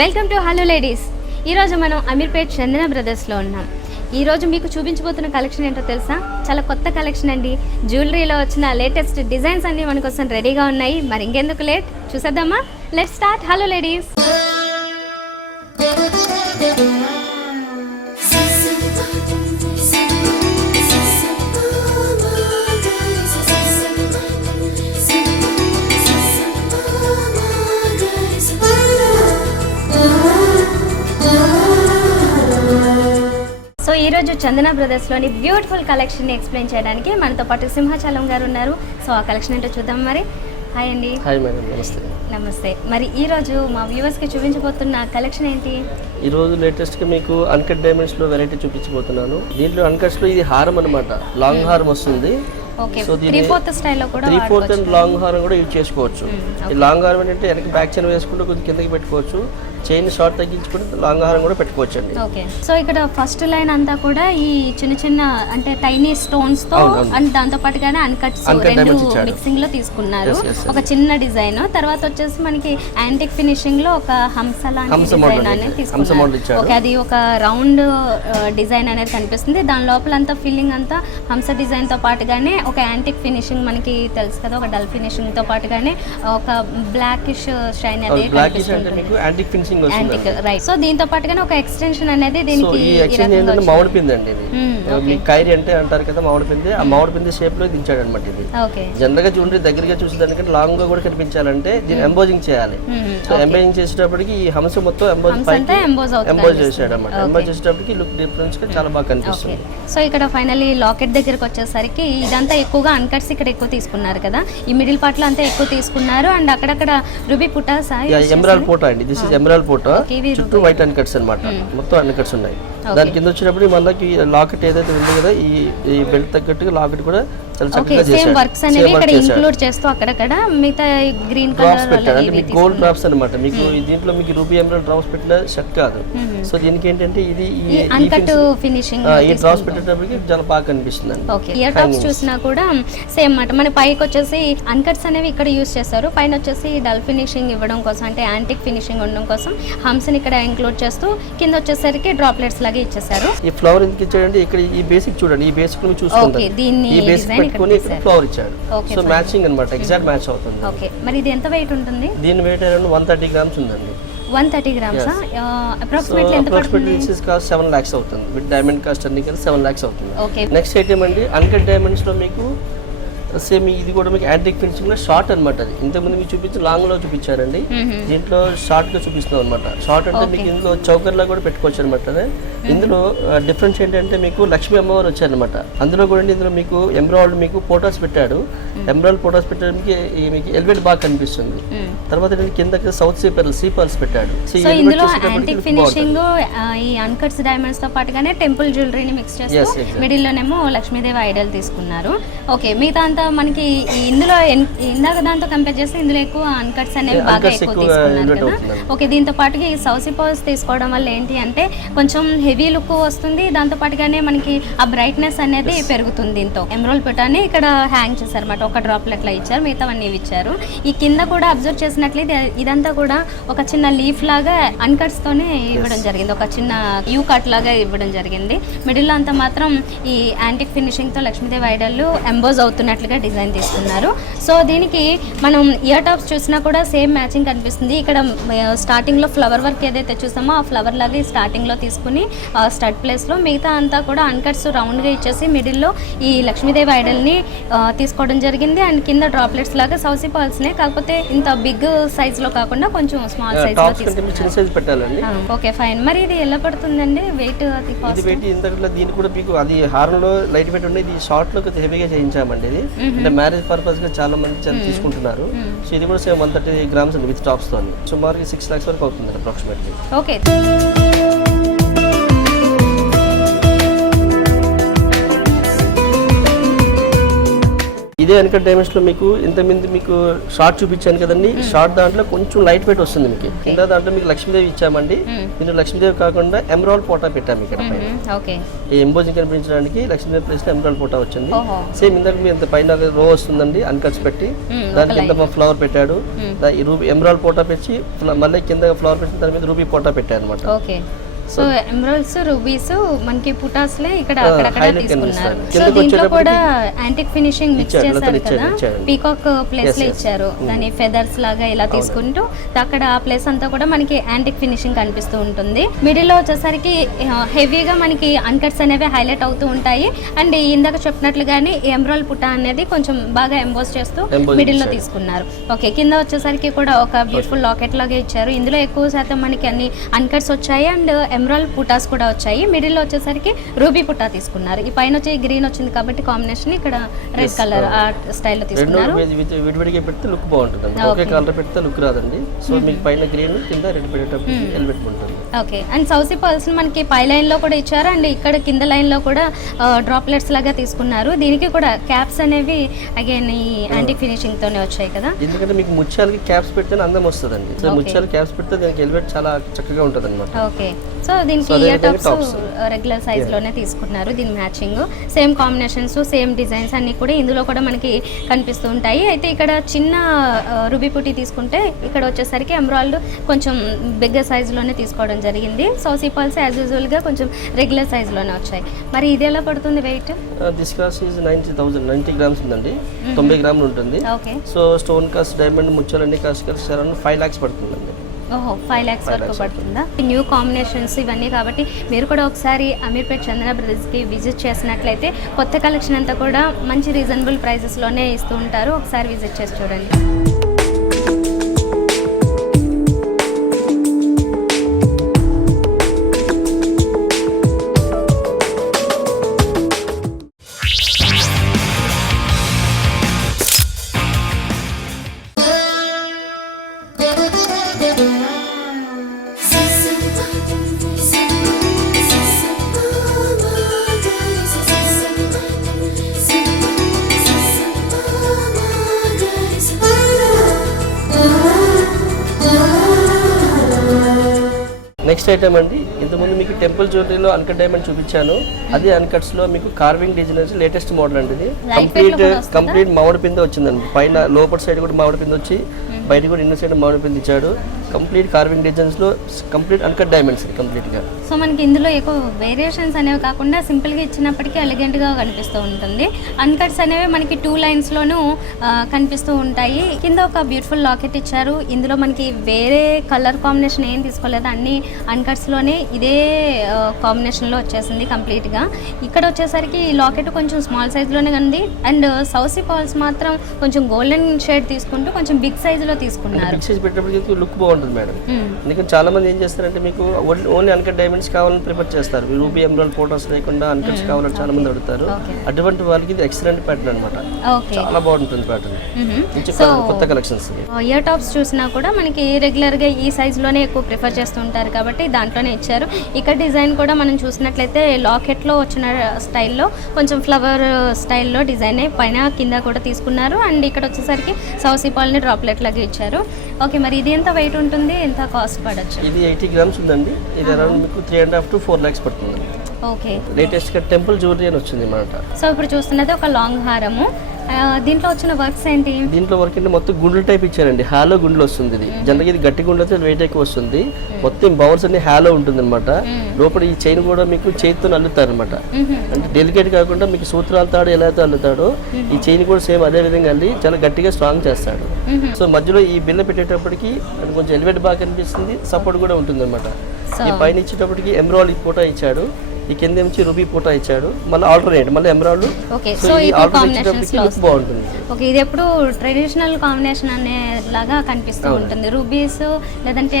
Welcome to hello ladies. ఈరోజు మనం అమీర్పేట్ చందన బ్రదర్స్లో ఉన్నాం. ఈరోజు మీకు చూపించబోతున్న కలెక్షన్ ఏంటో తెలుసా? చాలా కొత్త కలెక్షన్ అండి. జ్యువెలరీలో వచ్చిన లేటెస్ట్ డిజైన్స్ అన్నీ మన కోసం రెడీగా ఉన్నాయి. మరి ఇంకెందుకు లేట్, చూసేద్దామా? Let's start hello ladies. So ఈరోజు చందన బ్రదర్స్లోని బ్యూటిఫుల్ కలెక్షన్ని ఎక్స్ప్లెయిన్ చేయడానికి మనతో పాటు సింహాచలం గారు ఉన్నారు. సో ఆ కలెక్షన్ ఏంటో చూద్దాం. మరి హాయ్ అండి. హాయ్ మేడం, నమస్తే. నమస్తే. మరి ఈరోజు మా వ్యూవర్స్కి చూపించబోతున్న కలెక్షన్ ఏంటి? ఈరోజు లేటెస్ట్గా మీకు అన్కట్ డైమండ్స్లో వెరైటీ చూపించబోతున్నాను. దీంట్లో అన్కట్స్లో ఇది హారం అనమాట, లాంగ్ హారం వస్తుంది. ఓకే, 3/4 స్టైల్లో కూడా 3/4 అండ్ లాంగ్ హారం కూడా యూజ్ చేసుకోవచ్చు. ఈ లాంగ్ హారం ఏంటంటే వెనక బ్యాక్ చైన్ వేసుకుంటే కొంచెం కిందకి పెట్టుకోవచ్చు, చైన్ షార్ట్ తగ్గించుకుంటే లాంగ్ హారం కూడా పెట్టుకోవచ్చు అండి. ఓకే, సో ఇక్కడ ఫస్ట్ లైన్ అంతా కూడా ఈ చిన్న చిన్న అంటే టైనీ స్టోన్స్ తో అండ్ దాంతో పాటుగానే అన్కట్స్ రెండు మిక్సింగ్ లో తీసుకున్నారు. ఒక చిన్న డిజైన్, తర్వాత వచ్చేసి మనకి యాంటిక్ ఫినిషింగ్ లో ఒక హంస లాంటి డిజైన్ అనేది తీసుకున్నారు. ఓకే, అది ఒక రౌండ్ డిజైన్ అనేది కనిపిస్తుంది. దాని లోపల అంతా ఫిల్లింగ్ అంతా హంస డిజైన్ తో పాటుగానే ఒక యాంటిక్ ఫినిషింగ్, మనకి తెలుసు కదా, ఒక డల్ ఫినిషింగ్ తో పాటుగానే ఒక బ్లాకిష్ షైన్ అనేది కనిపిస్తుంది. Antique, right. సో దీంతో పాటుగానే ఒక ఎక్స్టెన్షన్ అనేది దీనికి మామిడి పిండి అండి. ఇది కైరీ అంటే అంటారు కదా, మామిడి పిండి. ఆ మామిడి పిండి షేప్ లో దించాడు అనమాట. ఇది జనరల్ గా చూడండి, దగ్గరగా చూసేదానికంటే లాంగ్ గా కూడా కనిపించాలంటే దీన్ని ఎంబోజింగ్ చేయాలి. సో ఎంబోజింగ్ చేసేటప్పటికి ఈ హంస మొత్తం ఎంబోజ్ చేసాడు అనమాట. ఎంబోజ్ చేసేటప్పటికి లుక్ డిఫరెన్స్ గా చాలా బాగా కనిపిస్తుంది. సో ఇక్కడ ఫైనల్లీ లాకెట్ దగ్గరకు వచ్చేసరికి ఇదంతా ఎక్కువగా అన్కట్స్ ఇక్కడ ఎక్కువ తీసుకున్నారు కదా, ఈ మిడిల్ పార్ట్ లో అంతా ఎక్కువ తీసుకున్నారు. అండ్ అక్కడక్కడ రూబీ పుటాస్, ఎమరాల్డ్ పోటా అండి. దిస్ ఇస్ ఎమరాల్డ్ పోటా, చుట్టూ వైట్ అన్కట్స్ అనమాట. మొత్తం అన్కట్స్ ఉన్నాయి. దాని కింద వచ్చినప్పుడు మనకి లాకెట్ ఏదైతే ఉంది కదా, ఈ బెల్ట్ తగ్గట్టుగా లాకెట్ కూడా చాలా చక్కగా చేశారు. వర్క్స్ అనేవి ఇక్కడ ఇంక్లూడ్ చేస్తూ అక్కడక్కడ మిగతా గ్రీన్ కలర్ పెట్టారు. అంటే మీకు గోల్డ్ డ్రాప్స్ అనమాట. మీకు దీంట్లో మీకు రూబీ ఎమరాల్డ్ డ్రాప్స్ పెట్టిన షర్ట్ కాదు. సో దీనికి ఏంటంటే ఇది అన్కట్ ఫినిషింగ్, ఈ డ్రాప్స్ పెట్టేటప్పటికి చాలా బాగా కనిపిస్తుంది. ఓకే, ఇయర్ టాప్స్ చూసినా కూడా సేమ్ అన్నమాట. మన పైకి వచ్చేసి అన్కట్స్ అనేవి ఇక్కడ యూస్ చేస్తారు, పైన వచ్చేసి డల్ ఫినిషింగ్ ఇవ్వడం కోసం, అంటే యాంటిక్ ఫినిషింగ్ ఉండడం కోసం హంసని ఇక్కడ ఇంక్లూడ్ చేస్తూ కింద వచ్చేసరికి డ్రాప్లెట్స్ లాగా ఇచ్చేసారు. ఈ ఫ్లవర్ ఎందుకు ఇచ్చాడంటే ఇక్కడ ఈ బేసిక్ చూడండి, ఈ బేసిక్ ని చూసుకుంటే ఈ బేసిక్ పెట్టుకొని ఇక్కడ ఫ్లవర్ ఇచ్చాడు. సో మ్యాచింగ్ అన్నమాట, ఎగ్జాక్ట్ మ్యాచ్ అవుతుంది. ఓకే, మరి ఇది ఎంత వెయిట్ ఉంటుంది? దీని వెయిట్ అరౌండ్ 130 గ్రామ్స్ ఉందండి. 130 గ్రామ్స్ అప్రాక్సిమేట్లీ ఎంత పడుతుంది? దిస్ కాస్ట్ 7 lakhs అవుతుంది. విత్ డైమండ్ కాస్ట్ అన్ని కలిసి 7 lakhs అవుతుంది. ఓకే, నెక్స్ట్ ఐటమ్ అండి అన్కట్ డైమండ్స్ లో మీకు సేమ్ ఇది కూడా మీకు యాంటిక్ ఫినిషింగ్ లో షార్ట్ అనమాట. అది ఇంతకుముందు మీకు చూపించి లాంగ్ లో చూపించారండి. దీంట్లో షార్ట్ గా చూపిస్తున్నాం అనమాట. షార్ట్ అంటే మీకు ఇందులో చౌకర్ లా కూడా పెట్టుకోవచ్చు అనమాట. ఇందులో డిఫరెన్స్ ఏంటంటే మీకు లక్ష్మీ అమ్మవారు వచ్చారనమాట. అందులో కూడా ఇందులో మీకు ఎంబ్రాయిడ్ మీకు ఫోటోస్ పెట్టాడు. ఎంబ్రాయిడ్ ఫోటోస్ పెట్టడానికి మీకు ఎలివేట్ బాగా కనిపిస్తుంది. తర్వాత కింద సౌత్ సీపర్స్ పెట్టాడు. ఇందులో యాంటిక్ ఫినిషింగ్, ఈ అన్కట్స్ డైమండ్స్ తో పాటుగానే టెంపుల్ జ్యువెలరీని మిక్స్ చేస్తూ మిడిల్ లోనేమో లక్ష్మీదేవి ఐడల్ తీసుకున్నారు. ఓకే, మిగతా అంతా మనకి ఇందులో ఇందాక దాంతో కంపేర్ చేస్తే ఇందులో ఎక్కువ అన్కట్స్ అనేవి బాగా ఎక్కువ తీసుకున్నారు కదా. ఓకే, దీంతో పాటుగా ఈ సౌసీ పర్స్ తీసుకోవడం వల్ల ఏంటి అంటే కొంచెం హెవీ లుక్ వస్తుంది, దాంతో పాటుగానే మనకి ఆ బ్రైట్నెస్ అనేది పెరుగుతుంది. దీంతో ఎమరాల్డ్ పెట్టాని ఇక్కడ హ్యాంగ్ చేశారు అనమాట. ఒక డ్రాప్లెట్ లా ఇచ్చారు, మిగతావన్నీ ఇచ్చారు. ఈ కింద కూడా అబ్జర్వ్ చేసినట్లయితే ఇదంతా కూడా ఒక చిన్న లీఫ్ లాగా అన్కట్స్ తోనే ఇవ్వడం జరిగింది, ఒక చిన్న యూ కట్ లాగా ఇవ్వడం జరిగింది. మిడిల్ లో అంతా మాత్రం ఈ యాంటిక్ ఫినిషింగ్ తో లక్ష్మీదేవి ఐడల్ ఎంబోజ్ అవుతున్నట్లుగా డిజైన్ తీసుకున్నారు. సో దీనికి మనం ఇయర్ టాప్స్ చూసినా కూడా సేమ్ మ్యాచింగ్ కనిపిస్తుంది. ఇక్కడ స్టార్టింగ్ లో ఫ్లవర్ వర్క్ ఏదైతే చూసామో ఆ ఫ్లవర్ లాగా స్టార్టింగ్ లో తీసుకుని స్టడ్ ప్లేస్ లో మిగతా అంతా కూడా అన్కట్స్ రౌండ్ గా ఇచ్చేసి మిడిల్ లో ఈ లక్ష్మీదేవి ఐడల్ ని తీసుకోవడం జరిగింది. అండ్ కింద డ్రాప్లెట్స్ లాగా సౌసీ పర్ల్స్ నే, కాకపోతే ఇంత బిగ్ సైజ్ లో కాకుండా కొంచెం స్మాల్ సైజ్ లో తీసుకున్నాం. Okay, fine. మరి ఇది ఎలా పడుతుందండి వెయిట్? అది వెయిట్ ఇంతలో దీని కూడా మీకు అది హారం లో లైట్ వెయిట్ ఉండే, ఇది షార్ట్ లో హెవీగా చేయించామండి. ఇది అంటే మ్యారేజ్ పర్పస్ గా చాలా మంది తీసుకుంటున్నారు. సో ఇది కూడా సేమ్ 130 గ్రామ్స్ అండి విత్ టాప్స్ తో. సుమారు 6 lakhs వరకు అవుతుంది అప్రాక్సిమేట్లీ. ఓకే, ఇది ఇదే అన్కట్ డైమండ్స్ లో మీకు ఇంతమంది మీకు షార్ట్ చూపించాను కదండి, షార్ట్ దాంట్లో కొంచెం లైట్ వెయిట్ వస్తుంది మీకు. కింద దాంట్లో మీకు లక్ష్మీదేవి ఇచ్చామండి, దీంట్లో లక్ష్మీదేవి కాకుండా ఎమరాల్డ్ పోటా పెట్టాము ఇక్కడ పైన. ఈ ఎంబోజింగ్ కనిపించడానికి లక్ష్మీదేవి ప్లేస్ లో ఎమరాల్డ్ పోటా వచ్చింది. సేమ్ ఇందాక మీ ఇంత పైన రో వస్తుందండి అన్కట్స్ పెట్టి, దాని కింద ఫ్లవర్ పెట్టాడు, ఎమరాల్డ్ పోటా పెట్టి మళ్ళీ కింద ఫ్లవర్ పెట్టి దాని మీద రూబీ పోటా పెట్టారు అనమాట. సో ఎమరాల్డ్స్ రూబీస్ మనకి పుటాస్లే ఇక్కడ అక్కడక్కడ తీసుకున్నారు. సో దీంట్లో కూడా యాంటిక్ ఫినిషింగ్ మిక్స్ చేశారు కదా, పీకాక్ ప్లేస్ లో ఇచ్చారు, దాని ఫెదర్స్ లాగా ఇలా తీసుకుంటూ అక్కడ ఆ ప్లేస్ అంతా కూడా మనకి యాంటిక్ ఫినిషింగ్ కనిపిస్తూ ఉంటుంది. మిడిల్ లో వచ్చేసరికి హెవీగా మనకి అన్కట్స్ అనేవి హైలైట్ అవుతూ ఉంటాయి. అండ్ ఇందాక చెప్పినట్లుగానే ఎమరాల్డ్ పుటా అనేది కొంచెం బాగా ఎంబోస్ చేస్తూ మిడిల్ లో తీసుకున్నారు. ఓకే, కింద వచ్చేసరికి కూడా ఒక బ్యూటిఫుల్ లాకెట్ లాగా ఇచ్చారు. ఇందులో ఎక్కువ శాతం మనకి అన్ని అన్కట్స్ వచ్చాయి అండ్ ఎమరాల్డ్ పుటాస్ కూడా వచ్చాయి. మిడిల్ లో వచ్చేసరికి రూబీ పుటా తీసుకున్నారు. ఈ పైన వచ్చి గ్రీన్ వచ్చింది కాబట్టి కాంబినేషన్ ఇక్కడ రెడ్ కలర్ ఆ స్టైల్ లో తీసుకున్నారు. విడివిడిగా పెడితే లుక్ బాగుంటుంది, ఒకే కలర్ పెడితే లుక్ రాదండి. సో మీకు పైన గ్రీన్ కింద రెడ్ పెట్టేటప్పుడు ఎలివేట్ ఉంటుంది. ఓకే, అండ్ సౌసీ పర్ల్స్ మనకి పై లైన్ లో కూడా ఇచ్చారు అండ్ ఇక్కడ కింద లైన్ లో కూడా డ్రాప్లెట్స్ లాగా తీసుకున్నారు. దీనికి కూడా క్యాప్స్ అనేవి అగైన్ ఈ యాంటిక్ ఫినిషింగ్ తోనే వచ్చాయి కదా, ఎందుకంటే మీకు ముత్యాలకి క్యాప్స్ పెడితే అందం వస్తుందండి. సో ముత్యాలు క్యాప్స్ పెడితే దానికి ఎలివేట్ చాలా చక్కగా ఉంటుంది అనమాట. ఓకే, సో దీనికి ఇయర్ టాప్స్ రెగ్యులర్ సైజ్ లోనే తీసుకున్నారు. దీని matching same combinations same designs అన్ని కూడా ఇందులో కూడా మనకి కనిపిస్తూ ఉంటాయి. అయితే ఇక్కడ చిన్న రూబీ పుట్టి తీసుకుంటే ఇక్కడ వచ్చేసరికి ఎమరాల్డ్ కొంచెం బిగ్గర్ సైజ్ లోనే తీసుకోవడం జరిగింది. సౌసీ పర్ల్స్ యాజ్ యూజువల్ గా కొంచెం రెగ్యులర్ సైజ్ లోనే వచ్చాయి. మరి ఇది ఎలా పడుతుంది weight? This cost is 90 grams ఉందండి, 90 గ్రాములు ఉంటుంది. Okay, so stone cost diamond ముత్యాలు అన్ని కాస్ట్ కలిసి అరౌండ్ 5 lakhs పడుతుందండి. ఓహో, 5 lakhs వరకు పడుతుందా? న్యూ కాంబినేషన్స్ ఇవన్నీ కాబట్టి మీరు కూడా ఒకసారి అమీర్పేట్ చందన బ్రదర్స్కి విజిట్ చేసినట్లయితే కొత్త కలెక్షన్ అంతా కూడా మంచి రీజనబుల్ ప్రైజెస్లోనే ఇస్తూ ఉంటారు. ఒకసారి విజిట్ చేసి చూడండి. నెక్స్ట్ ఐటమ్ అండి, ఇంతకుముందు మీకు టెంపుల్ జ్యువెలరీలో అన్కట్ డైమండ్ చూపించాను. అదే అన్కట్స్ లో మీకు కార్వింగ్ డిజైన్ లేటెస్ట్ మోడల్ అండి. ఇది కంప్లీట్ మామిడి పిండి వచ్చిందండి. పైన లోపల సైడ్ కూడా మామిడి పిండి వచ్చి బయట కూడా ఇన్నర్ సైడ్ మామిడి పిండి ఇచ్చాడు. కంప్లీట్ కార్వింగ్ డిజైన్స్ లో కంప్లీట్ అన్కట్ డైమండ్స్ కంప్లీట్ గా. సో మనకి ఇందులో ఎక్కువ వేరియేషన్స్ అనేవి కాకుండా సింపుల్ గా ఇచ్చినప్పటికీ ఎలిగెంట్ గా కనిపిస్తూ ఉంటుంది. అన్కట్స్ అనేవి మనకి 2 lines లోనూ కనిపిస్తూ ఉంటాయి. కింద ఒక బ్యూటిఫుల్ లాకెట్ ఇచ్చారు. ఇందులో మనకి వేరే కలర్ కాంబినేషన్ ఏం తీసుకోలేదు, అన్ని అన్కట్స్ లోనే ఇదే కాంబినేషన్ లో వచ్చేసింది కంప్లీట్ గా. ఇక్కడ వచ్చేసరికి లాకెట్ కొంచెం స్మాల్ సైజ్ లోనే ఉంది అండ్ సౌసీ పర్ల్స్ మాత్రం కొంచెం గోల్డెన్ షేడ్ తీసుకుంటూ కొంచెం బిగ్ సైజ్ లో తీసుకున్నారు. లుక్ బాగుంటుంది మేడం. ఎందుకంటే చాలా మంది ఏం చేస్తారంటే మీకు ఓన్లీ అన్కట్ డైమండ్స్ కావాలని ప్రిఫర్ చేస్తారు, రూబీ ఎమరాల్డ్ ఫోటోస్ లేకుండా అన్కట్స్ కావాలని చాలా మంది అడుగుతారు. అటువంటి వాళ్ళకి ఇది ఎక్సలెంట్ ప్యాటర్న్ అనమాట, చాలా బాగుంటుంది ప్యాటర్న్. కొత్త కలెక్షన్స్. ఇయర్ టాప్స్ చూసినా కూడా మనకి రెగ్యులర్ గా ఈ సైజ్ లోనే ఎక్కువ ప్రిఫర్ చేస్తుంటారు కాబట్టి దాంట్లోనే ఇచ్చారు. ఇక్కడ డిజైన్ కూడా మనం చూసినట్లయితే లాకెట్ లో వచ్చిన స్టైల్లో కొంచెం ఫ్లవర్ స్టైల్లో డిజైన్ పైన కింద కూడా తీసుకున్నారు. అండ్ ఇక్కడ వచ్చేసరికి సౌసీ పాల్ ని డ్రాప్లెట్ లాగా ఇచ్చారు. ఓకే, మరి ఇది ఎంత వెయిట్ ఉంటుంది, ఎంత కాస్ట్ పడచ్చు? ఇది 80 grams ఉందండి. ఇది అరౌండ్ మీకు 3.5 to 4 lakhs పడుతుంది. ఓకే, లేటెస్ట్ గా టెంపుల్ జ్యువెలరీ అని వచ్చింది అన్నమాట. సో ఇప్పుడు చూస్తున్నది ఒక లాంగ్ హారము. దీంట్లో వచ్చిన వర్క్స్ ఏంటి? దీంట్లో వర్క్ అంటే మొత్తం గుండ్లు టైప్ ఇచ్చారండి. హాలో గుండ్లు వస్తుంది. ఇది జనరల్గా ఇది గట్టి గుండ్లు అయితే వెయిట్ ఎక్కువ వస్తుంది. మొత్తం బౌల్స్ అన్ని హాలో ఉంటుంది అనమాట. లోపల ఈ చైన్ కూడా మీకు చేతితో అల్లుతారు అనమాట. అంటే డెలికేట్ కాకుండా మీకు సూత్రాలు తాడు ఎలా అయితే అల్లుతాడో ఈ చైన్ కూడా సేమ్ అదే విధంగా అల్లి చాలా గట్టిగా స్ట్రాంగ్ చేస్తాడు. సో మధ్యలో ఈ బిల్ల పెట్టేటప్పటికి అది కొంచెం ఎలివేట్ బాగా కనిపిస్తుంది, సపోర్ట్ కూడా ఉంటుంది అనమాట. ఈ పైన ఇచ్చేటప్పటికి ఎమరాల్డ్ ఫోటో ఇచ్చాడు, ఈ కింద నుంచి రూబీ ఫోటో ఇచ్చాడు, మళ్ళీ ఆల్టర్నేట్ మళ్ళీ ఎమరాల్డ్. ఓకే, సో ఈ కాంబినేషన్స్ లో బాగుంటుంది. ఓకే, ఇది ఎప్పుడు ట్రెడిషనల్ కాంబినేషన్ అనేలాగా కనిపిస్తూ ఉంటుంది. రూబీస్ లేదంటే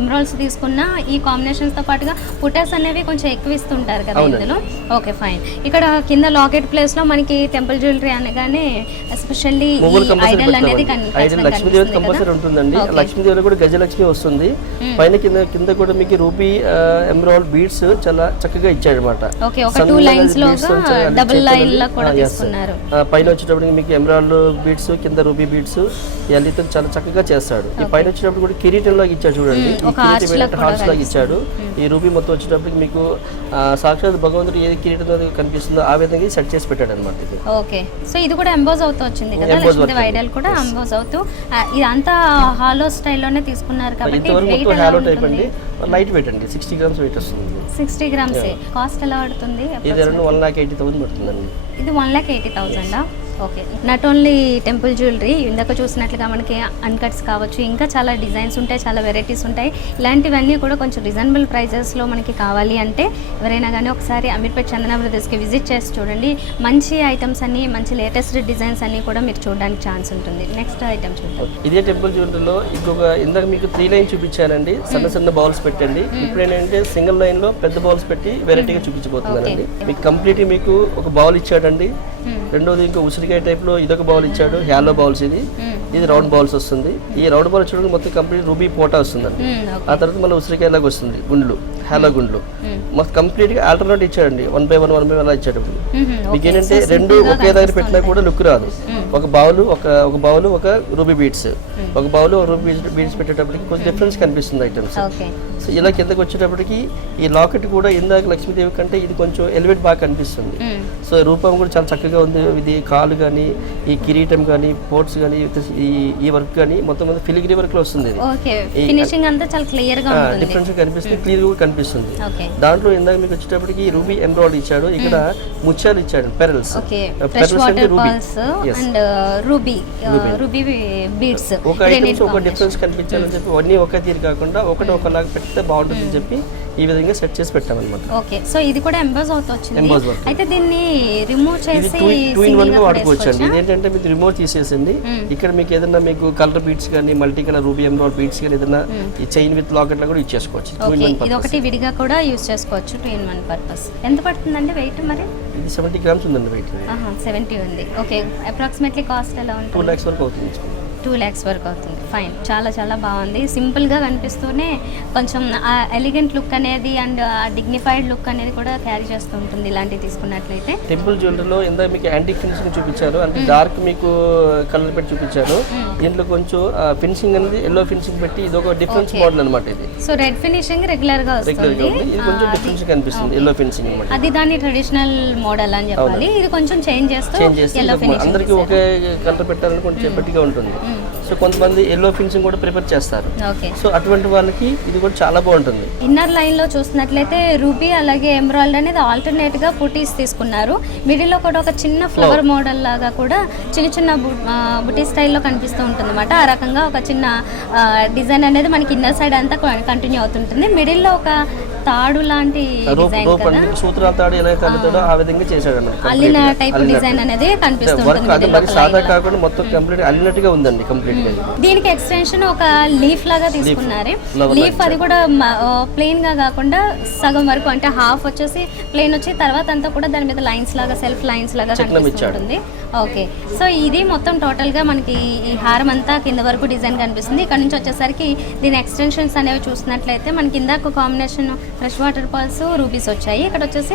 ఎమరాల్డ్స్ తీసుకున్న ఈ కాంబినేషన్స్ తో పాటుగా పుటాస్ అనేవి కొంచెం ఎక్కువ ఇస్తుంటారు కదా ఇందులో. Okay fine. ఇక్కడ కింద లాకెట్ ప్లేస్ లో మనకి టెంపుల్ జ్యువెలరీ అనగానే ఎస్పెషల్లీ ఐడల్ అనేది లక్ష్మీదేవి కంపల్సరీ ఉంటుందండి. లక్ష్మీదేవి కూడా గజలక్ష్మి వస్తుంది. పైన కింద కూడా మీకు రూబీ ఎమరాల్డ్ బీడ్స్ చాలా చక్కగా ఇచ్చాడు అనమాట. ఓకే, ఒక 2 లైన్స్ లోగా డబుల్ లైన్ లా కూడా తీసుకున్నారు. పైన వచ్చేటప్పుడు మీకు ఎమరాల్డ్ బీడ్స్, కింద రూబీ బీడ్స్ ఇవన్నీ చాలా చక్కగా చేస్తాడు. ఈ పైన వచ్చేటప్పుడు కూడా కిరీటం లాగా ఇచ్చాడు చూడండి, ఈ కిరీటం హార్ట్స్ లాగా ఇచ్చాడు. ఈ రూబీ మొత్తం వచ్చేటప్పటికి మీకు సాక్షాత్ భగవంతుడు ఏది కిరీటం కనిపిస్తుందో ఆ విధంగా సెట్ చేసి పెట్టాడు అనమాట. ఇది ఓకే, సో ఇది కూడా ఎంబోజ్ అవుతూ వచ్చింది కదా, లక్ష్మీదేవి ఐడల్ కూడా ఎంబోజ్ అవుతూ ఇదంతా హాలో స్టైల్లోనే తీసుకున్నారు కాబట్టి ఇంతవరకు హాలో టైప్ అండి, లైట్ వెయిట్ అండి, 60 గ్రామ్స్ వెయిట్ వస్తుంది. 60 గ్రామ్స్. కాస్ట్ ఎలా పడుతుంది? ఇది 1,80,000 పడుతుందండి. ఇది 1,80,000. Okay, not only temple jewellery, ఇందాక చూసినట్లుగా మనకి అన్కట్స్ కావచ్చు, ఇంకా చాలా డిజైన్స్ ఉంటాయి, చాలా వెరైటీస్ ఉంటాయి. ఇలాంటివన్నీ కూడా కొంచెం రీజనబుల్ ప్రైజెస్లో మనకి కావాలి అంటే ఎవరైనా కానీ ఒకసారి అమీర్పేట్ చందన బ్రదర్స్కి విజిట్ చేసి చూడండి. మంచి ఐటమ్స్ అన్ని, మంచి లేటెస్ట్ డిజైన్స్ అన్ని కూడా మీరు చూడడానికి ఛాన్స్ ఉంటుంది. నెక్స్ట్ ఐటమ్ చూద్దాం. ఇదే టెంపుల్ జ్యువెలరీలో ఇంకొక ఇందాక మీకు 3 లైన్ చూపించానండి, సన్న సన్న బౌల్స్ పెట్టండి. ఇప్పుడు ఏంటంటే సింగిల్ లైన్లో పెద్ద బౌల్స్ పెట్టి వెరైటీగా చూపించబోతున్నానండి. మీకు కంప్లీట్ మీకు ఒక బౌల్ ఇచ్చాడండి. రెండోది ఇంకో ఉసిరికాయ టైప్లో ఇదొక బౌల్ ఇచ్చాడు, హ్యాలో బౌల్స్. ఇది రౌండ్ బౌల్స్ వస్తుంది. ఈ రౌండ్ బౌల్ వచ్చేటప్పుడు మొత్తం కంప్లీట్ రూబీ పోటా వస్తుందండి. ఆ తర్వాత మళ్ళీ ఉసిరికాయ లాగా వస్తుంది, గుండ్లు, హ్యాలో గుండ్లు. మొత్తం కంప్లీట్గా ఆల్టర్నేట్ ఇచ్చాడండి, 1 by 1 అలా ఇచ్చాడు. మీకు ఏంటంటే రెండు ఒకే దగ్గర పెట్టినా కూడా లుక్ రాదు. ఒక బౌల్ ఒక రూబీ బీడ్స్, ఒక బౌల్ రూబీ బీడ్స్ పెట్టేటప్పటికి కొంచెం డిఫరెన్స్ కనిపిస్తుంది ఐటమ్స్. సో ఇలా కిందకి వచ్చేటప్పటికి ఈ లాకెట్ కూడా ఇందాక లక్ష్మీదేవి కంటే ఇది కొంచెం ఎలివేట్ బాగా కనిపిస్తుంది. సో రూపం కూడా చాలా చక్కగా ఉంది. ఇది కాలు కానీ, ఈ కిరీటం కానీ, పోర్ట్స్ కానీ, ఈ వర్క్ కానీ మొత్తం ఫిలిగ్రీ వర్క్ లో వస్తుంది. డిఫరెన్స్ కనిపిస్తుంది, క్లియర్ కూడా కనిపిస్తుంది. దాంట్లో ఇందాక మీకు వచ్చేటప్పటికి రూబీ ఎంబ్రాయిడరీ ఇచ్చాడు, ఇక్కడ ముత్యాలు ఇచ్చాడు, పెరల్స్. ఒక ఐటమ్స్ ఒక డిఫరెన్స్ కనిపించాలని చెప్పి అన్ని ఒకే తీరు కాకుండా ఒకలాగా పెడితే బాగుంటుందని చెప్పి ఈ విధంగా సెట్ చేసి పెట్టామన్నమాట. ఓకే, సో ఇది కూడా ఎంబోజ్ అవుతూ వచ్చింది. అయితే దీన్ని రిమూవ్ చేసి 2 in 1 గా వాడుకోవచ్చు అండి. ఇదేంటంటే మీరు రిమూవ్ చేసేసింది, ఇక్కడ మీకు ఏదైనా మీకు కలర్ బీడ్స్ కానీ, multi colour ruby embroidery beads కానీ ఏదైనా ఈ చైన్ విత్ లాకెట్ లా కూడా యూజ్ చేసుకోవచ్చు. ఇది ఒకటి విడిగా కూడా యూజ్ చేసుకోవచ్చు, 2 in 1 పర్పస్. ఎంత పడుతుందండి వెయిట్ మరి? ఇది 70 గ్రామ్స్ ఉందండి వెయిట్. 70 ఉంది. ఓకే, అప్రాక్సిమేట్లీ కాస్ట్ ఎలా ఉంటుంది? 2 lakhs వరకు అవుతుంది. 2 lakhs వరకు అవుతుంది. ఫైన్, చాలా చాలా బాగుంది. సింపుల్గా కనిపిస్తూనే కొంచెం ఆ ఎలిగెంట్ లుక్ అనేది అండ్ ఆ డిగ్నిఫైడ్ లుక్ అనేది కూడా క్యారీ చేస్తూ ఉంటుంది ఇలాంటివి తీసుకున్నట్లయితే. టెంపుల్ జ్యువెలరీలో ఇందాక మీకు యాంటిక్ ఫినిషింగ్ చూపించారు, అంటే డార్క్ మీకు కలర్ పెట్టి చూపించారు. దీంట్లో కొంచెం ఫినిషింగ్ అనేది ఎల్లో ఫినిషింగ్ పెట్టి ఇది ఒక డిఫరెన్స్ మోడల్ అనమాట. ఇది సో రెడ్ ఫినిషింగ్ రెగ్యులర్ గా వస్తుంది, ఇది కొంచెం డిఫరెన్స్ కనిపిస్తుంది, ఎల్లో ఫినిషింగ్ అనమాట. అది దాని ట్రెడిషనల్ మోడల్ అని చెప్పాలి. ఇది కొంచెం చేంజ్ చేస్తూ ఎల్లో ఫినిషింగ్. అందరికీ ఒకే కలర్ పెట్టాలని కొంచెం చెప్పటిగా ఉంటుంది. సో కొంతమంది ఎల్లో ఫినిషింగ్ కూడా ప్రిఫర్ చేస్తారు. సో అటువంటి వాళ్ళకి ఇది కూడా చాలా బాగుంటుంది. ఇన్నర్ లైన్ లో చూసినట్లయితే రూబీ అలాగే ఎమరాల్డ్ అనేది ఆల్టర్నేట్ గా బుటీస్ తీసుకున్నారు. మిడిల్ లో కూడా ఒక చిన్న ఫ్లవర్ మోడల్ లాగా కూడా చిన్న బుటీ స్టైల్లో కనిపిస్తూ ఉంటుంది అన్నమాట. ఆ రకంగా ఒక చిన్న డిజైన్ అనేది మనకి ఇన్నర్ సైడ్ అంతా కంటిన్యూ అవుతుంటుంది. మిడిల్ లో ఒక తాడు లాంటి డిజైన్ కదా, సూత్రాల తాడు ఎలా కలుగుతాడో ఆ విధంగా చేశాడు అన్నమాట. అల్లిన టైప్ డిజైన్ అనేది కనిపిస్తుంది. సాదా కాకుండా మొత్తం కంప్లీట్ అల్లినట్టుగా ఉందండి కంప్లీట్ గా. దీనికి ఎక్స్టెన్షన్ ఒక లీఫ్ లాగా తీసుకున్నారు. లీఫ్ అది కూడా ప్లెయిన్ గా కాకుండా సగం వరకు, అంటే హాఫ్ వచ్చేసి ప్లెయిన్ వచ్చి తర్వాత అంతా కూడా దాని మీద లైన్స్ లాగా, సెల్ఫ్ లైన్స్ లాగా కనిపిస్తుంది. ఓకే, సో ఇది మొత్తం టోటల్ గా మనకి ఈ హారం అంతా కింద వరకు డిజైన్ కనిపిస్తుంది. ఇక్కడ నుంచి వచ్చేసరికి దీని ఎక్స్టెన్షన్స్ అనేవి చూసినట్లయితే మనకి ఇందాక combination fresh water pearls rubies వచ్చాయి. ఇక్కడ వచ్చేసి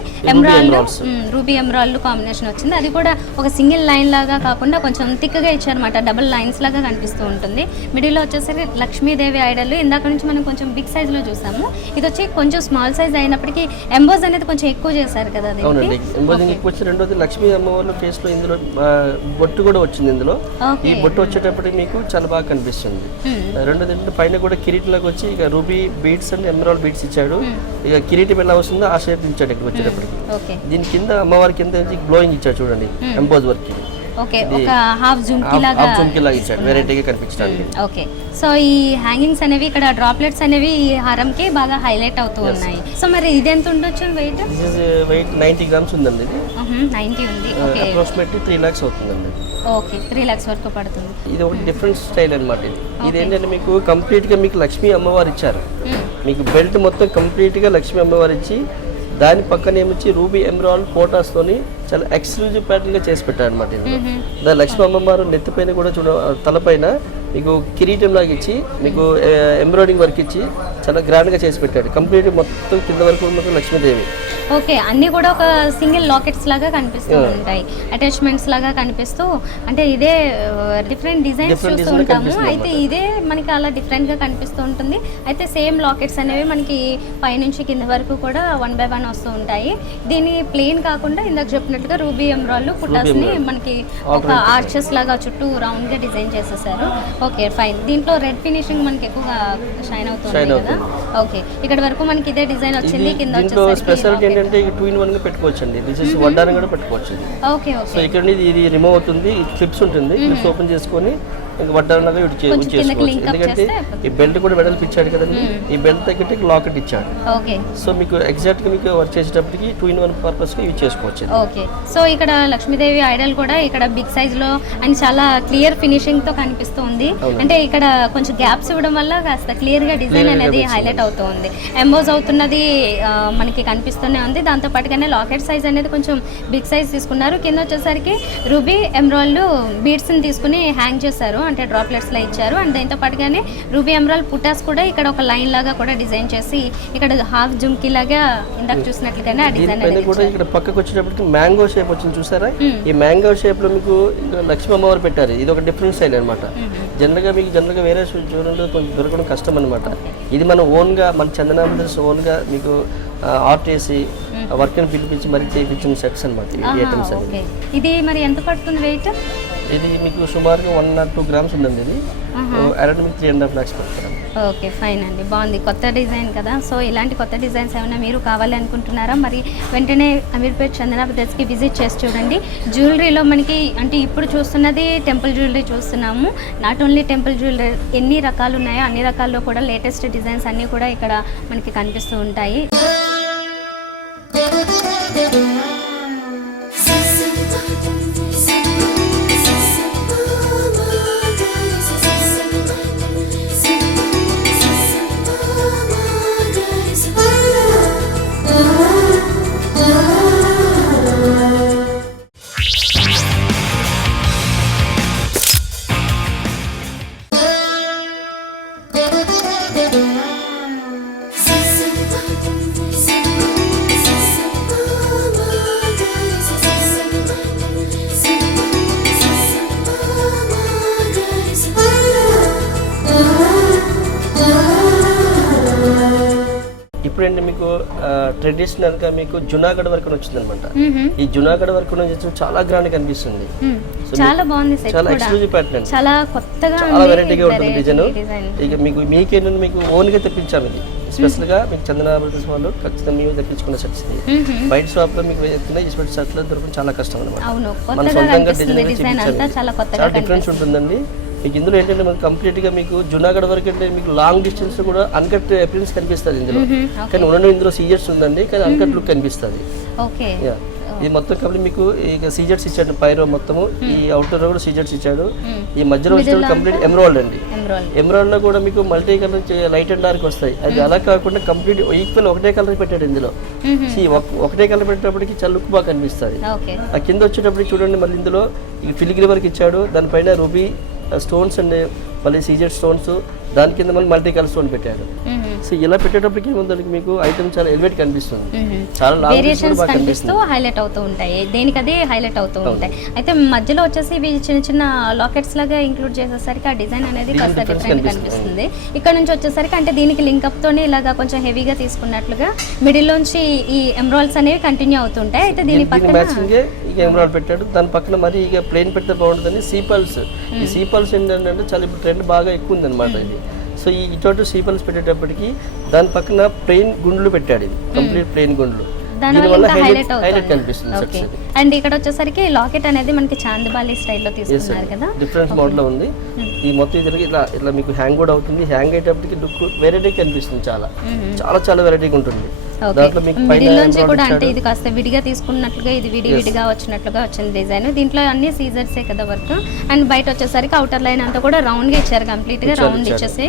రూబీ ఎమరాల్డ్ కాంబినేషన్ వచ్చింది. అది కూడా ఒక సింగిల్ లైన్ లాగా కాకుండా కొంచెం థిక్గా ఇచ్చారన్నమాట, డబుల్ లైన్స్ లాగా కనిపిస్తూ ఉంటుంది. మిడిల్లో వచ్చేసరికి లక్ష్మీదేవి ఐడల్ ఇందాక నుంచి మనం కొంచెం బిగ్ సైజ్ లో చూసాము. ఇది వచ్చి కొంచెం స్మాల్ సైజ్ అయినప్పటికీ ఎంబోజ్ అనేది కొంచెం ఎక్కువ చేశారు కదా. రెండోది లక్ష్మీ అమ్మవారి ఫేస్ లో ఇందులో బొట్టు కూడా వచ్చింది. ఇందులో ఈ బొట్టు వచ్చేటప్పటికి మీకు చాలా బాగా కనిపిస్తుంది. రెండోది ఏంటంటే పైన కూడా కిరీటంలోకి వచ్చి ఇక ruby beads and emerald beads ఇచ్చాడు. ఇక కిరీటం ఎలా వస్తుందో ఆ షేప్ ఇచ్చాడు ఇక్కడ వచ్చేటప్పటికి. దీని కింద అమ్మవారి కింద గ్లోయింగ్ ఇచ్చాడు చూడండి, ఎంబోజ్ వర్క్. ఓకే, ఒక హాఫ్ జుమ్కీ లాగా ఇచ్చాడు, వెరైటీగా కనిపించడానికి. ఓకే, సో ఈ హ్యాంగింగ్స్ అనేవి ఇక్కడ డ్రాప్లెట్స్ అనేవి ఈ హారంకి బాగా హైలైట్ అవుతూ ఉన్నాయి. సో మరి ఇది ఎంత ఉండొచ్చు వెయిట్? వెయిట్ 90 గ్రామ్స్ ఉందండి. ఇది 90 ఉంది. ఓకే, అప్రాక్సిమేట్లీ 3 lakhs అవుతుందండి. ఓకే, 3 lakhs వరకు పడుతుంది. ఇది ఒక డిఫరెంట్ స్టైల్ అన్నమాట. ఇది ఏంటంటే మీకు కంప్లీట్ గా మీకు లక్ష్మీ అమ్మవారు ఇచ్చారు. మీకు బెల్ట్ మొత్తం కంప్లీట్ గా లక్ష్మీ అమ్మవారు ఇచ్చి దాని పక్కన ఏమొచ్చి రూబీ ఎమరాల్డ్ ఫోటోస్ తోని చాలా ఎక్స్క్లూజివ్ ప్యాటర్న్ గా చేసి పెట్టారు అనమాట. దాని లక్ష్మీ అమ్మవారు నెత్తిపైన కూడా తలపైన మీకు కిరీటం లాగా ఇచ్చి మీకు ఎంబ్రాయిడింగ్ వర్క్ ఇచ్చి చాలా గ్రాండ్గా చేసి పెట్టాడు. కంప్లీట్ మొత్తం కింద వరకు మొత్తం లక్ష్మీదేవి. ఓకే, అన్నీ కూడా ఒక సింగిల్ లాకెట్స్ లాగా కనిపిస్తూ ఉంటాయి, అటాచ్మెంట్స్ లాగా కనిపిస్తూ, అంటే ఇదే డిఫరెంట్ డిజైన్స్ చూస్తూ ఉంటాము. అయితే ఇదే మనకి అలా డిఫరెంట్గా కనిపిస్తూ ఉంటుంది. అయితే సేమ్ లాకెట్స్ అనేవి మనకి పైనుంచి కింద వరకు కూడా 1 by 1 వస్తూ ఉంటాయి. దీని ప్లెయిన్ కాకుండా ఇందాక చెప్పినట్టుగా రూబీ ఎమరాల్డ్ పుటాస్ని మనకి ఒక ఆర్చెస్ లాగా చుట్టూ రౌండ్గా డిజైన్ చేసేసారు. Okay fine. దీంట్లో రెడ్ ఫినిషింగ్ మనకి ఎక్కువగా షైన్ అవుతుంది కదా. ఓకే, ఇక్కడ వరకు మనకి ఇదే డిజైన్ వచ్చింది. కింద స్పెషాలిటీ ఏంటంటే 2-in-1 గా పెట్టుకోవచ్చు అండి. దిస్ ఇస్ వడ్డానం కూడా పెట్టుకోవచ్చు. Okay okay. సో ఇక్కడ ఇది రిమూవ్ అవుతుంది, క్లిప్స్ ఉంటుంది, క్లిప్స్ ఓపెన్ చేసుకొని ఇంకా వడ్డానంగా చేసుకోవచ్చు. ఎందుకంటే ఈ బెల్ట్ కూడా వెడల్పు ఇచ్చాడు కదండి, ఈ బెల్ట్ తగ్గట్టు లాకెట్ ఇచ్చాడు. ఓకే, సో మీకు ఎగ్జాక్ట్ గా మీకు వర్క్ చేసేటప్పటికి 2-in-1 పర్పస్ గా యూజ్ చేసుకోవచ్చు. ఓకే, సో ఇక్కడ లక్ష్మీదేవి ఐడల్ కూడా ఇక్కడ బిగ్ సైజ్ లో అండ్ చాలా క్లియర్ ఫినిషింగ్ తో కనిపిస్తూ ఉంది. అంటే ఇక్కడ కొంచెం గ్యాప్స్ ఇవ్వడం వల్ల కాస్త క్లియర్ గా డిజైన్ అనేది హైలైట్ అవుతూ ఉంది. ఎంబోజ్ అవుతున్నది మనకి కనిపిస్తూనే ఉంది. దాంతో పాటుగానే లాకెట్ సైజ్ అనేది కొంచెం బిగ్ సైజ్ తీసుకున్నారు. కింద వచ్చేసరికి రూబీ ఎమరాల్డ్ బీడ్స్ ని తీసుకుని హ్యాంగ్ చేశారు, అంటే డ్రాప్లెట్స్ లా ఇచ్చారు. అండ్ దాంతో పాటుగానే రూబీ ఎమరాల్డ్ పుటాస్ కూడా ఇక్కడ ఒక లైన్ లాగా కూడా డిజైన్ చేసి ఇక్కడ హాఫ్ జుమ్కీ లాగా ఇందాక చూసినట్లుగానే ఆ డిజైన్ అనేది కూడా ఇక్కడ పక్కకు వచ్చేటప్పటికి మ్యాంగో షేప్ వచ్చింది చూసారా. ఈ మ్యాంగో షేప్ లో మీకు లక్ష్మీ అమ్మవారు పెట్టారు. ఇది ఒక డిఫరెంట్ స్టైల్ అనమాట. జనరల్గా వేరే చూడండి కొంచెం దొరకడం కష్టం అనమాట. ఇది మనం ఓన్గా మన చందన బ్రదర్స్ ఓన్గా మీకు ఆర్ట్ వేసి వర్క్ని పిలిపించి మరి చేయించిన సెట్స్ అనమాట ఈ ఐటమ్స్. ఇది మరి ఎంత పడుతుంది వెయిట్? ఇది మీకు సుమారుగా 1 or 2 grams ఉందండి. ఇది అరౌండ్ మీకు 3.5 lakhs పడుతుంది. ఓకే ఫైన్ అండి, బాగుంది, కొత్త డిజైన్ కదా. సో ఇలాంటి కొత్త డిజైన్స్ ఏమైనా మీరు కావాలి అనుకుంటున్నారా? మరి వెంటనే అమీర్పేట్ చందన బ్రదర్స్కి విజిట్ చేసి చూడండి. జ్యువెలరీలో మనకి అంటే ఇప్పుడు చూస్తున్నది టెంపుల్ జ్యువెలరీ చూస్తున్నాము. నాట్ ఓన్లీ టెంపుల్ జ్యువెలరీ, ఎన్ని రకాలు ఉన్నాయో అన్ని రకాల్లో కూడా లేటెస్ట్ డిజైన్స్ అన్నీ కూడా ఇక్కడ మనకి కనిపిస్తూ ఉంటాయి. ఇప్పుడంటే మీకు ట్రెడిషనల్ గా మీకు జునాగఢ్ వరకు వచ్చింది అనమాట. ఈ జునాగఢ్ వరకు నుంచి చాలా గ్రాండ్ కనిపిస్తుంది. చాలా బాగుంది, చాలా ఎక్స్క్లూజివ్ ప్యాటర్న్, చాలా కొత్తగా, చాలా వెరైటీగా ఉంటుంది డిజైన్. ఇక మీకేంటంటే మీకు ఓన్ గా తెప్పించాము. ఇది స్పెషల్ గా మీకు చందన బ్రదర్స్ వాళ్ళు ఖచ్చితంగా మేము తెప్పించుకున్న సెట్స్. బయట షాప్ లో మీకు ఈ సెట్స్ దొరకడం చాలా కష్టం అనమాట. మన సొంతంగా డిజైన్ చాలా డిఫరెన్స్ ఉంటుందండి. మీకు ఇందులో ఏంటంటే మనకి కంప్లీట్గా మీకు జునాగఢ్ వరకు అంటే మీకు లాంగ్ డిస్టెన్స్ కూడా అన్కట్ అపియరెన్స్ కనిపిస్తుంది ఇందులో. కానీ ఉండడం ఇందులో సీజర్స్ ఉందండి, కానీ అన్కట్ లుక్ కనిపిస్తుంది. ఇది మొత్తం కంప్లీట్ మీకు ఇక సీజర్స్ ఇచ్చాడు పైరో మొత్తము. ఈ అవుటర్ కూడా సీజర్స్ ఇచ్చాడు. ఈ మధ్యలో వచ్చేది కంప్లీట్ ఎమరాల్డ్ అండి. ఎమరాల్డ్ లో కూడా మీకు multi colour light and dark వస్తాయి. అది అలా కాకుండా కంప్లీట్ ఈక్వల్ ఒకటే కలర్ పెట్టాడు ఇందులో. ఒకటే కలర్ పెట్టేటప్పటికి చాలా లుక్ బాగా కనిపిస్తుంది. ఆ కింద వచ్చేటప్పటికి చూడండి మళ్ళీ ఇందులో ఈ ఫిలిగ్రీ వర్క్ ఇచ్చాడు. దానిపైన రూబీ స్టోన్స్ అండ్ మళ్ళీ సీజర్ స్టోన్స్, దాని కింద మళ్ళీ మల్టీ కలర్ స్టోన్ పెట్టాడు. సో ఇలా పెట్టేటప్పటికి ఏముందంటే మీకు ఐటమ్ చాలా ఎలివేట్ కనిపిస్తుంది, చాలా వేరియేషన్స్ కనిపిస్తూ హైలైట్ అవుతూ ఉంటాయి, దేనికి అదే హైలైట్ అవుతూ ఉంటాయి. అయితే మధ్యలో వచ్చేసి ఇవి చిన్న చిన్న లాకెట్స్ లాగా ఇంక్లూడ్ చేసేసరికి ఆ డిజైన్ అనేది కాస్త డిఫరెంట్ కనిపిస్తుంది. ఇక్కడ నుంచి వచ్చేసరికి అంటే దీనికి లింకప్ తోనే ఇలాగా కొంచెం హెవీగా తీసుకున్నట్లుగా మిడిల్ నుంచి ఈ ఎమరాల్డ్స్ అనేవి కంటిన్యూ అవుతుంటాయి. అయితే దీని పక్కన ఎమరాల్డ్ పెట్టాడు, దాని పక్కన మరి ఇక ప్లేన్ పెడితే బాగుంటుందని సీపల్స్. ఈ సీపల్స్ ఏంటంటే చాలా ఇప్పుడు ట్రెండ్ బాగా ఎక్కువ ఉంది అనమాట ఇది. సో ఈ ఇటువంటి సీపల్స్ పెట్టేటప్పటికి దాని పక్కన ప్లెయిన్ గుండ్లు పెట్టాడు. ఇది కంప్లీట్ ప్లెయిన్ గుండ్లు, దీనివల్ల హైలైట్ కనిపిస్తుంది. అండ్ ఇక్కడ వచ్చేసరికి లాకెట్ అనేది మనకి చాందబాలి స్టైల్లో తీసుకున్నారు కదా, డిఫరెంట్ మోడల్ ఉంది. ఈ మొత్తం ఇది ఇట్లా మీకు హ్యాంగ్ కూడా అవుతుంది. హ్యాంగ్ అయ్యేటప్పటికి లుక్ వెరైటీ కనిపిస్తుంది, చాలా చాలా చాలా వెరైటీగా ఉంటుంది. దాంట్లో మీకు మిడిల్ నుంచి కూడా అంటే ఇది కాస్త విడిగా తీసుకున్నట్లుగా ఇది విడిగా వచ్చినట్లుగా వచ్చింది డిజైన్. దీంట్లో అన్ని సీజర్సే కదా వర్క్. అండ్ బయట వచ్చేసరికి అవుటర్ లైన్ అంతా కూడా రౌండ్ గా ఇచ్చారు, కంప్లీట్ గా రౌండ్ ఇచ్చేసి.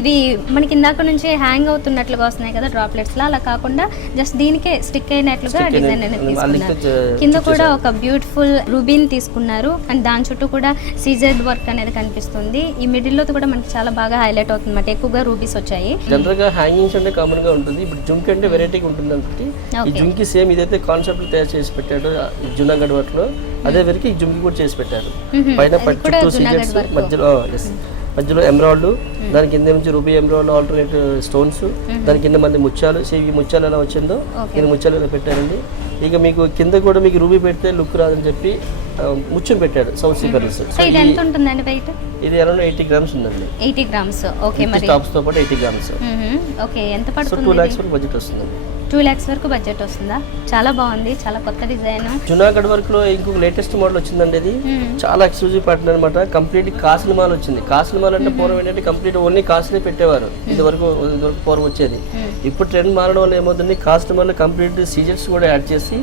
ఇది మనకి ఇందాక నుంచి హ్యాంగ్ అవుతున్నట్లుగా వస్తున్నాయి కదా డ్రాప్లెట్స్ లా, అలా కాకుండా జస్ట్ దీనికే స్టిక్ అయినట్లుగా డిజైన్ అనేది తీసుకున్నారు. కింద కూడా ఒక బ్యూటిఫుల్ రూబీన్ తీసుకున్నారు అండ్ దాని చుట్టూ కూడా సీజర్డ్ వర్క్ అనేది కనిపిస్తుంది. ఈ మిడిల్ లో కూడా మనకి చాలా బాగా హైలైట్ అవుతుంది అన్నమాట, ఎక్కువగా రూబీస్ వచ్చాయి. జనరల్ గా హ్యాంగింగ్స్ అంటే కామన్ గా ఉంటుంది, ఇప్పుడు జుంకి అంటే వెరైటీగా ఉంటుంది కాబట్టి ఈ జుంకి సేమ్ ఇదైతే కాన్సెప్ట్ తయారు చేసి పెట్టాడు జునాగఢ్ వర్క్ లో, అదే వరకు ఈ జుంకి కూడా చేసి పెట్టారు. పైన చుట్టూ సీజర్స్, మధ్యలో ఎమరాల్డ్, దాని కింద నుంచి రూబీ ఎమరాల్డ్ ఆల్టర్నేట్ స్టోన్స్, దాని కింద మళ్ళీ ముత్యాలు. ఈ ముత్యాలు ఎలా వచ్చిందో ఇది ముత్యాలు ఎలా పెట్టారండి. ఇక మీకు కింద కూడా మీకు రూబీ పెడితే లుక్ రాదని చెప్పి ముత్యం పెట్టాడు సౌత్ సీ పెరల్స్. ఇది అరౌండ్ 80 grams ఉందండి. 80 grams. ఓకే, మరి టాప్స్ తో పాటు 80 grams. ఓకే, ఎంత పడుతుంది? 2 lakhs వరకు బడ్జెట్ వస్తుందండి. 2 lakhs వరకు బడ్జెట్ వస్తుందా? చాలా బాగుంది, చాలా కొత్త డిజైన్. జునాగఢ్ వర్క్ లో ఇంకొక లేటెస్ట్ మోడల్ వచ్చిందండి. ఇది చాలా ఎక్స్క్లూజివ్ ప్యాటర్న్ అనమాట. కంప్లీట్ కాసుల మాల వచ్చింది. కాసుల మాల అంటే పూర్వం ఏంటంటే కంప్లీట్ ఓన్లీ కాసులే పెట్టేవారు, ఇది వరకు పూర్వం వచ్చేది. ఇప్పుడు ట్రెండ్ మారడం వల్ల ఏమవుతుంది, కాస్ట్ మాల కంప్లీట్ సీజర్స్ కూడా యాడ్ చేసి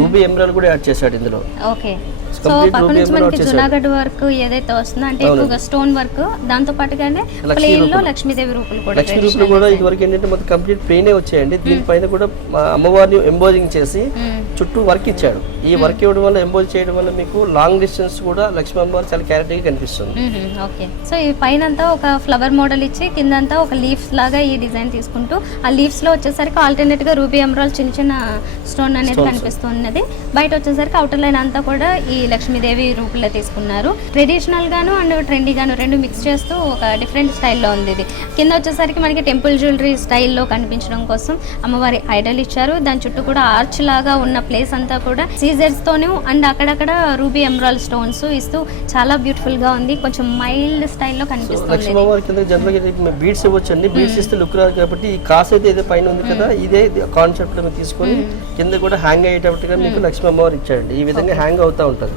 రూబీ ఎమరాల్డ్ కూడా యాడ్ చేశాడు ఇందులో. ఓకే, సో పక్క నుంచి మనకి జునాగఢ్ వర్క్ ఏదైతే వస్తుందో అంటే ఎక్కువగా స్టోన్ వర్క్, దాంతో పాటుగానే ప్లేన్ లో లక్ష్మీదేవి రూపులు కూడా. లక్ష్మీ రూపులు కూడా ఇది వరకు ఏంటంటే మొత్తం కంప్లీట్ ప్లేనే వచ్చాయండి. దీనిపైన కూడా అమ్మవారిని ఎంబోజింగ్ చేసి చుట్టూ వర్క్ ఇచ్చాడు. ఈ వర్క్ ఇవ్వడం వల్ల, ఎంబోజ్ చేయడం వల్ల మీకు లాంగ్ డిస్టెన్స్ కూడా లక్ష్మీ అమ్మవారు చాలా క్లారిటీగా కనిపిస్తుంది. ఓకే, సో ఈ పైన అంతా ఒక ఫ్లవర్ మోడల్ ఇచ్చి కిందంతా ఒక లీఫ్స్ లాగా ఈ డిజైన్ తీసుకుంటూ, ఆ లీవ్స్ లో వచ్చేసరికి ఆల్టర్నేట్ గా రూబీ ఎమరాల్డ్ చిన్న చిన్న స్టోన్ అనేది కనిపిస్తున్నది. బయట వచ్చేసరికి అవుటర్ లైన్ అంతా కూడా ఈ లక్ష్మీదేవి రూపుల్లో తీసుకున్నారు. ట్రెడిషనల్ గాను అండ్ ట్రెండీ గాను రెండు మిక్స్ చేస్తూ ఒక డిఫరెంట్ స్టైల్లో ఉంది. ఇది కింద వచ్చేసరికి మనకి టెంపుల్ జ్యువెలరీ స్టైల్లో కనిపించడం కోసం అమ్మవారి ఐడల్ ఇచ్చారు. దాని చుట్టూ కూడా ఆర్చ్ లాగా ఉన్న ప్లేస్ అంతా కూడా సీజర్స్ తోను అండ్ అక్కడక్కడ రూబీ ఎమరాల్డ్ స్టోన్స్ ఇస్తూ చాలా బ్యూటిఫుల్ గా ఉంది. కొంచెం మైల్డ్ స్టైల్లో కనిపిస్తుంది. లక్ష్మీ అమ్మవారి కింద జనరల్గా బీడ్స్ ఇవ్వచ్చండి. బీడ్స్ ఇస్తే లుక్ రాదు కాబట్టి ఈ కాస్ అయితే ఏదో పైన ఉంది కదా, ఇదే కాన్సెప్ట్ లో తీసుకొని కింద కూడా హ్యాంగ్ అయ్యేటట్టుగా మీకు లక్ష్మీ అమ్మవారు ఇచ్చారండి. ఈ విధంగా హ్యాంగ్ అవుతా ఉంటుంది.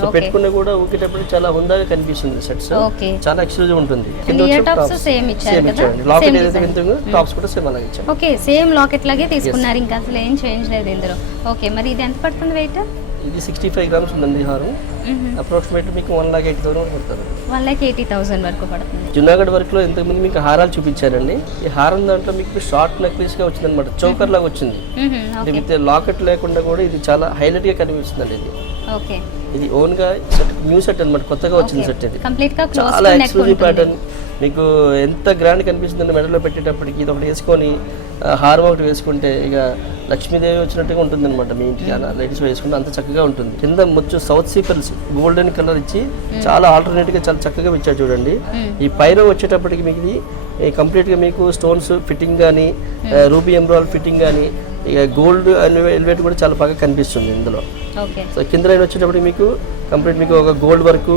సో పెట్టుకున్న కూడా ఊకేటప్పుడు చాలా హుందాగా కనిపిస్తుంది. సెట్స్ చాలా ఎక్స్క్లూజివ్ ఉంటుంది. లాకెట్ ఏదైతే వింటుందో టాప్స్ కూడా సేమ్ అలాగే ఇచ్చారు. ఓకే, సేమ్ లాకెట్ లాగే తీసుకున్నారు, ఇంకా అసలు ఏం చేంజ్ లేదు ఇందులో. ఓకే, మరి ఇది ఎంత పడుతుంది వెయిట్? ఇది 65 grams ఉందండి హారం. అప్రాక్సిమేట్లీ మీకు 1,80,000 వరకు పడుతుంది. 1,80,000 వరకు పడుతుంది. జునాగఢ్ వర్క్ లో ఇంతకుముందు మీకు హారాలు చూపించారండి. ఈ హారం దాంట్లో మీకు షార్ట్ నెక్లెస్ గా వచ్చింది అనమాట, చోకర్ లాగా వచ్చింది. విత్ లాకెట్ లేకుండా కూడా ఇది చాలా హైలైట్ గా కనిపిస్తుందండి. ఇది ఓకే, ఇది ఓన్ గా సెట్, న్యూ సెట్ అనమాట, కొత్తగా వచ్చిన సెట్. ఇది కంప్లీట్ గా చాలా ఎక్స్క్లూజివ్ ప్యాటర్న్. మీకు ఎంత గ్రాండ్ కనిపిస్తుందండి మెడలో పెట్టేటప్పటికి. ఇది ఒకటి వేసుకొని హారం ఒకటి వేసుకుంటే ఇక లక్ష్మీదేవి వచ్చినట్టుగా ఉంటుంది అనమాట. మీ ఇంటికి అలా లేడీస్ వేసుకుంటే అంత చక్కగా ఉంటుంది. కింద ముచ్చు South Sea pearls golden colour ఇచ్చి చాలా ఆల్టర్నేట్ గా చాలా చక్కగా ఇచ్చారు చూడండి. ఈ పైన వచ్చేటప్పటికి మీకు ఇది కంప్లీట్ గా మీకు స్టోన్స్ ఫిట్టింగ్ కానీ, రూబీ ఎమరాల్డ్ ఫిట్టింగ్ కానీ, ఇక గోల్డ్ ఎలివేట్ కూడా చాలా బాగా కనిపిస్తుంది ఇందులో. సో కింద లైన్ వచ్చేటప్పుడు మీకు కంప్లీట్ మీకు ఒక గోల్డ్ వర్క్,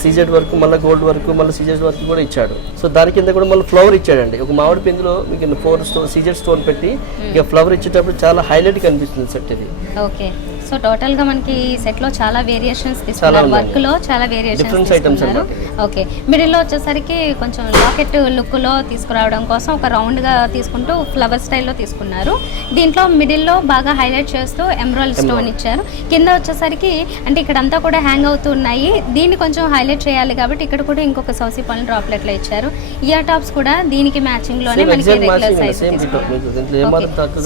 సీజెడ్ వర్క్, మళ్ళీ గోల్డ్ వర్క్, మళ్ళీ సీజెడ్ వర్క్ కూడా ఇచ్చాడు. సో దాని కింద కూడా మళ్ళీ ఫ్లవర్ ఇచ్చాడండి. ఒక మామిడి పిందులో మీకు 4 సీజెడ్ స్టోన్ పెట్టి ఇక ఫ్లవర్ ఇచ్చేటప్పుడు చాలా హైలైట్ కనిపిస్తుంది సెట్ ఇది. ఓకే, సో టోటల్ గా మనకి ఈ సెట్ లో చాలా వేరియేషన్స్ తీసుకున్నారు, వర్క్ లో చాలా వేరియేషన్స్ తీసుకున్నారు. ఓకే, మిడిల్ లో వచ్చేసరికి కొంచెం లాకెట్ లుక్ లో తీసుకురావడం కోసం ఒక రౌండ్ గా తీసుకుంటూ ఫ్లవర్ స్టైల్లో తీసుకున్నారు. దీంట్లో మిడిల్ లో బాగా హైలైట్ చేస్తూ ఎమరాల్డ్ స్టోన్ ఇచ్చారు. కింద వచ్చేసరికి అంటే ఇక్కడ అంతా కూడా హ్యాంగ్ అవుతున్నాయి, దీన్ని కొంచెం హైలైట్ చేయాలి కాబట్టి ఇక్కడ కూడా ఇంకొక సౌసీ పళ్ళు డ్రాప్లెట్లు ఇచ్చారు. ఇయర్ టాప్స్ కూడా దీనికి మ్యాచింగ్ లోనే మనకి రెగ్యులర్ సైజ్.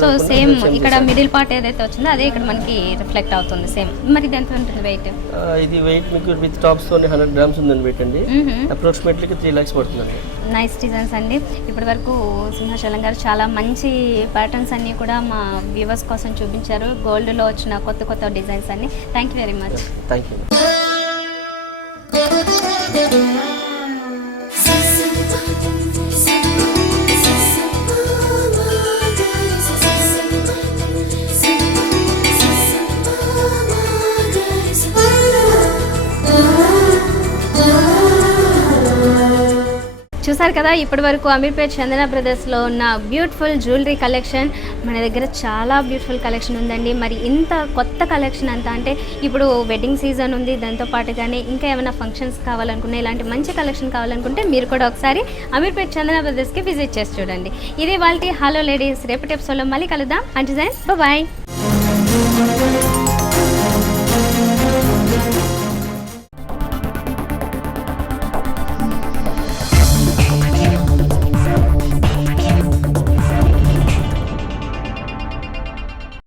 సో సేమ్ ఇక్కడ మిడిల్ పార్ట్ ఏదైతే వచ్చిందో అదే ఇక్కడ మనకి రిఫ్లెక్ట్ అవుతుంది సేమ్. మరి ఇది ఎంత ఉంటుంది వెయిట్? ఇది వెయిట్ మీకు విత్ టాప్స్ తో 100 grams ఉందండి వెయిట్ అండి. అప్రాక్సిమేట్లీ 3 lakhs పడుతుందండి. నైస్ డిజైన్స్ అండి. ఇప్పటి వరకు సింహాచలం గారు చాలా మంచి ప్యాటర్న్స్ అన్ని కూడా మా వ్యూవర్స్ కోసం చూపించారు. గోల్డ్ లో వచ్చిన కొత్త కొత్త డిజైన్స్ అన్ని. Thank you very much. Thank you. చూసారు కదా ఇప్పటి వరకు అమీర్పేట్ చందన బ్రదర్స్లో ఉన్న బ్యూటిఫుల్ జ్యువెలరీ కలెక్షన్. మన దగ్గర చాలా బ్యూటిఫుల్ కలెక్షన్ ఉందండి. మరి ఇంత కొత్త కలెక్షన్ అంతా అంటే ఇప్పుడు వెడ్డింగ్ సీజన్ ఉంది, దాంతో పాటుగానే ఇంకా ఏమైనా ఫంక్షన్స్ కావాలనుకున్నా, ఇలాంటి మంచి కలెక్షన్ కావాలనుకుంటే మీరు కూడా ఒకసారి అమీర్పేట్ చందన బ్రదర్స్కి విజిట్ చేసి చూడండి. ఇది వాళ్ళ హలో లేడీస్. రేపటి ఎపిసోడ్లో మళ్ళీ కలుద్దాం. అంటే బాయ్.